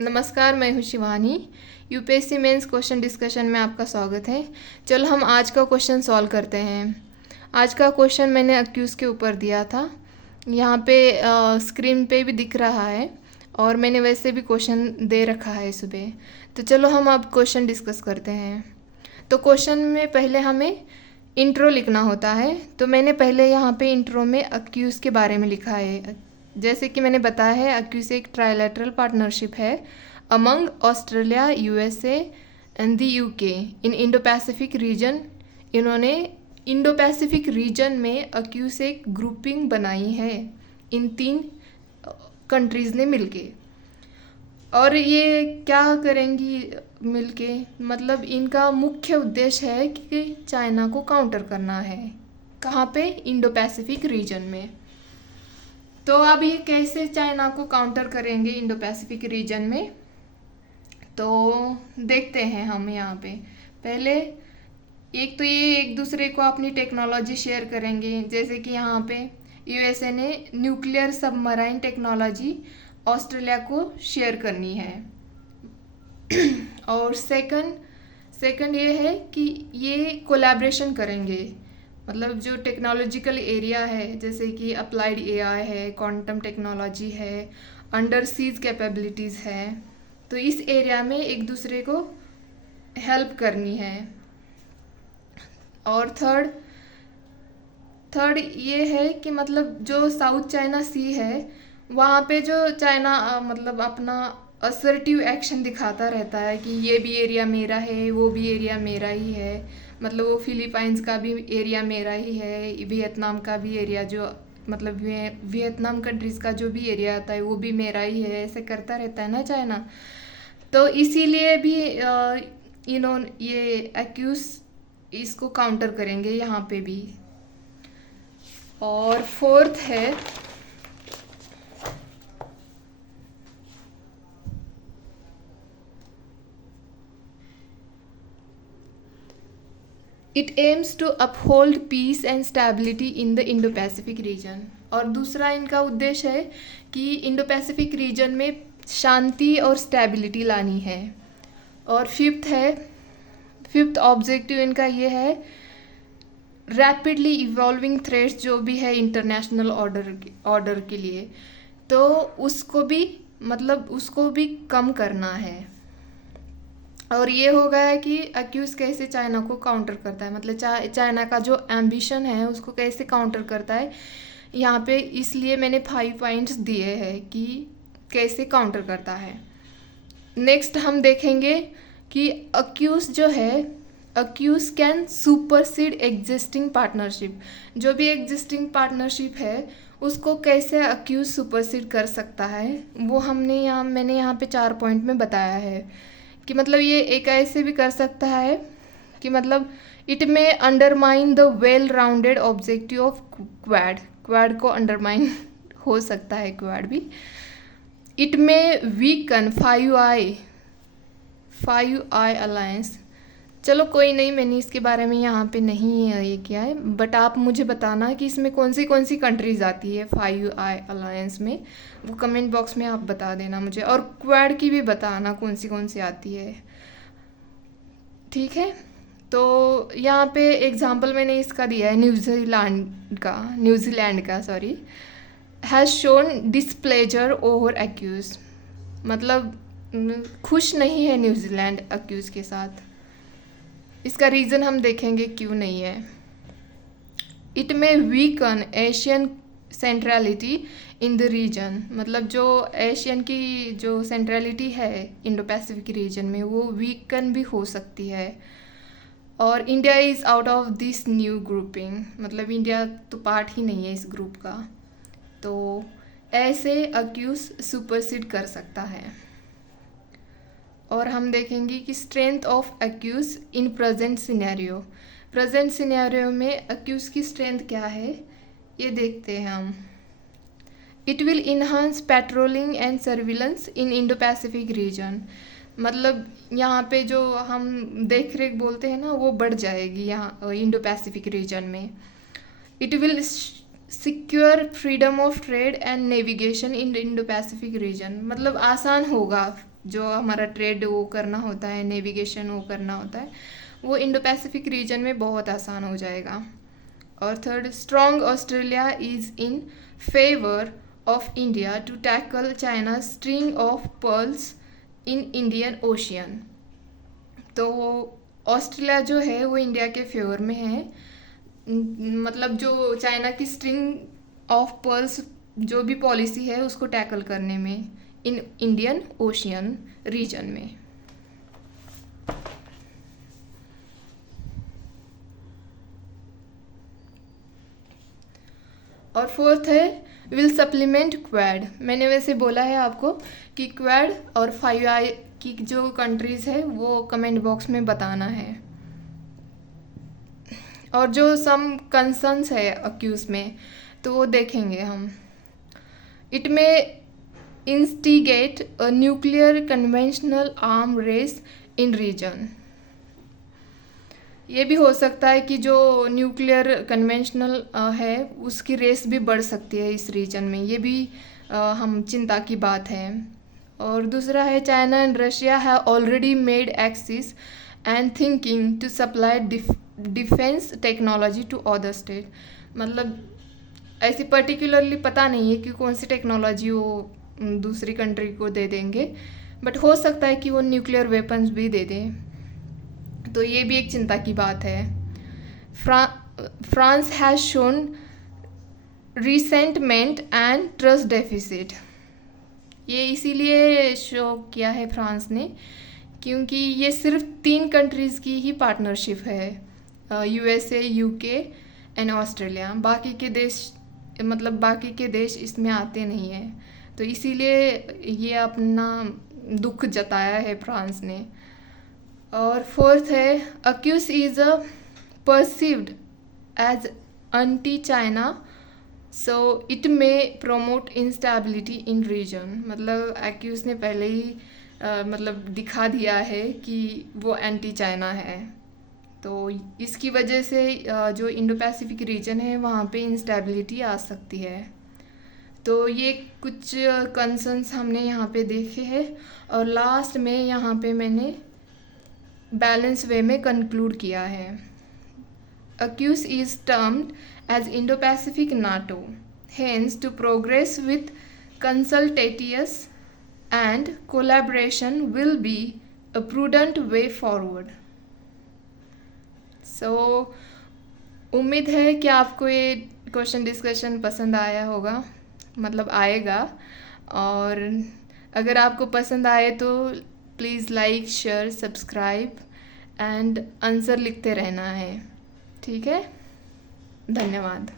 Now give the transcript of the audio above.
नमस्कार, मैं हूँ Shivani. UPSC mains question discussion में आपका स्वागत है। चलो हम आज का क्वेश्चन सॉल्व करते हैं। आज का क्वेश्चन मैंने अक्यूज़ के ऊपर दिया था। यहाँ पे स्क्रीन पे भी दिख रहा है और मैंने वैसे भी क्वेश्चन दे रखा है सुबह। तो चलो हम अब क्वेश्चन डिस्कस करते हैं। तो क्वेश्चन में पहले हमें इंट्रो लिखना होता है। तो मैंने पहले यहाँ पे इंट्रो में अक्यूज़ के बारे में लिखा है। जैसे कि मैंने बताया है, अक्यूज़ एक ट्राइलैटरल पार्टनरशिप है among Australia, USA and the UK in Indo Pacific reason. इन्होंने इंडो पैसिफिक रीजन में अक्यूज़ एक ग्रुपिंग बनाई है इन 3 कंट्रीज़ ने मिलके। और ये क्या करेंगी मिलके, मतलब इनका मुख्य उद्देश्य है कि चाइना को काउंटर करना है। कहाँ पे? इंडो पैसिफिक रीजन में। तो अब ये कैसे चाइना को काउंटर करेंगे इंडो पैसिफिक रीजन में, तो देखते हैं हम यहाँ पे। पहले एक तो ये एक दूसरे को अपनी टेक्नोलॉजी शेयर करेंगे। जैसे कि यहाँ पे यूएसए ने न्यूक्लियर सबमराइन टेक्नोलॉजी ऑस्ट्रेलिया को शेयर करनी है। और सेकंड ये है कि ये कोलैबोरेशन करेंगे। मतलब जो टेक्नोलॉजिकल एरिया है, जैसे कि अप्लाइड एआई है, क्वांटम टेक्नोलॉजी है, अंडर सीज कैपेबिलिटीज़ है, तो इस एरिया में एक दूसरे को हेल्प करनी है। और थर्ड ये है कि मतलब जो साउथ चाइना सी है, वहाँ पे जो चाइना मतलब अपना असर्टिव एक्शन दिखाता रहता है कि ये भी एरिया मेरा है, वो भी एरिया मेरा ही है। मतलब वो फिलीपाइंस का भी एरिया मेरा ही है, वियतनाम का भी एरिया, जो मतलब वियतनाम कंट्रीज़ का जो भी एरिया आता है वो भी मेरा ही है, ऐसे करता रहता है ना चाइना। तो इसीलिए भी इन्होंने ये एक्यूज इसको काउंटर करेंगे यहाँ पे भी। और फोर्थ है it aims to uphold peace and stability in the Indo Pacific region. और दूसरा इनका उद्देश्य है कि इंडो पैसिफिक रीजन में शांति और स्टेबिलिटी लानी है। और फिफ्थ ऑब्जेक्टिव इनका ये है रैपिडली इवॉल्विंग थ्रेट्स जो भी है इंटरनेशनल ऑर्डर के लिए, तो उसको भी कम करना है। और ये हो गया कि अक्यूज़ कैसे चाइना को काउंटर करता है, मतलब चाइना का जो एम्बिशन है उसको कैसे काउंटर करता है यहाँ पे। इसलिए मैंने 5 पॉइंट्स दिए हैं कि कैसे काउंटर करता है। नेक्स्ट हम देखेंगे कि accuse can supersede existing partnership. जो भी एग्जिस्टिंग पार्टनरशिप है उसको कैसे अक्यूज़ सुपरसीड कर सकता है, वो मैंने यहाँ पे 4 पॉइंट में बताया है। कि मतलब ये एक ऐसे भी कर सकता है कि मतलब इट में undermine the well rounded objective of quad को अंडरमाइन हो सकता है क्वाड भी। It may weaken 5i alliance. चलो कोई नहीं, मैंने इसके बारे में यहाँ पे नहीं ये किया है, बट आप मुझे बताना कि इसमें कौन सी कंट्रीज़ आती है 5i अलायंस में, वो कमेंट बॉक्स में आप बता देना मुझे। और क्वाड की भी बताना कौन सी आती है, ठीक है। तो यहाँ पे एग्जांपल मैंने इसका दिया है न्यूजीलैंड का has shown displeasure over AUKUS. मतलब खुश नहीं है न्यूजीलैंड एक्यूज़ के साथ। इसका रीज़न हम देखेंगे क्यों नहीं है। It may weaken ASEAN centrality in the region. मतलब जो एशियन की जो सेंट्रलिटी है इंडो पैसिफिक रीजन में, वो वीकन भी हो सकती है। और India is out of this new grouping. मतलब इंडिया तो पार्ट ही नहीं है इस ग्रुप का, तो ऐसे अक्यूज सुपरसीड कर सकता है। और हम देखेंगे कि strength of AUKUS in present scenario में अक्यूज की स्ट्रेंथ क्या है ये देखते हैं हम। It will enhance patrolling and surveillance in Indo Pacific region. मतलब यहाँ पे जो हम देख रेख बोलते हैं ना, वो बढ़ जाएगी यहाँ इंडो पैसिफिक रीजन में। It will secure freedom of trade and navigation in Indo Pacific region. मतलब आसान होगा जो हमारा ट्रेड वो करना होता है, नेविगेशन वो करना होता है, वो इंडो पैसिफिक रीजन में बहुत आसान हो जाएगा। और third, strong Australia is in favour of India to tackle China string of pearls in Indian Ocean. तो ऑस्ट्रेलिया जो है वो इंडिया के फेवर में है, मतलब जो चाइना की स्ट्रिंग ऑफ पर्ल्स जो भी पॉलिसी है उसको टैकल करने में इन इंडियन ओशियन रीजन में। और फोर्थ है विल सप्लीमेंट क्वाड। मैंने वैसे बोला है आपको कि क्वाड और 5i की जो कंट्रीज़ है वो कमेंट बॉक्स में बताना है। और जो सम कंसर्न्स है अक्यूज में तो वो देखेंगे हम। It may instigate a nuclear conventional arm race in region. ये भी हो सकता है कि जो न्यूक्लियर कन्वेंशनल है उसकी रेस भी बढ़ सकती है इस रीजन में, ये भी हम चिंता की बात है। और दूसरा है China and Russia have already made axis and thinking to supply defence technology to other state. मतलब ऐसी पर्टिकुलरली पता नहीं है कि कौन सी टेक्नोलॉजी वो दूसरी कंट्री को दे देंगे, बट हो सकता है कि वो न्यूक्लियर वेपन्स भी दे दें, तो ये भी एक चिंता की बात है। France has shown resentment and trust deficit. ये इसीलिए शो किया है फ्रांस ने क्योंकि ये सिर्फ 3 कंट्रीज़ की ही पार्टनरशिप है, USA, UK एंड ऑस्ट्रेलिया। बाकी के देश इसमें आते नहीं हैं, तो इसीलिए ये अपना दुख जताया है फ्रांस ने। और फोर्थ है AUKUS is a perceived as anti China so it may promote instability in region. मतलब अक्यूज ने पहले ही मतलब दिखा दिया है कि वो एंटी चाइना है, तो इसकी वजह से जो इंडो पैसिफिक रीजन है वहाँ पे इंस्टेबिलिटी आ सकती है। तो ये कुछ कंसर्न्स हमने यहाँ पे देखे हैं और लास्ट में यहाँ पे मैंने बैलेंस वे में कंक्लूड किया है। AUKUS is termed as Indo Pacific NATO, hence to progress with consultations and collaboration will be a prudent way forward. So उम्मीद है कि आपको ये क्वेश्चन डिस्कशन पसंद आया होगा, मतलब आएगा। और अगर आपको पसंद आए तो please like, share, subscribe and answer लिखते रहना है। ठीक है, धन्यवाद।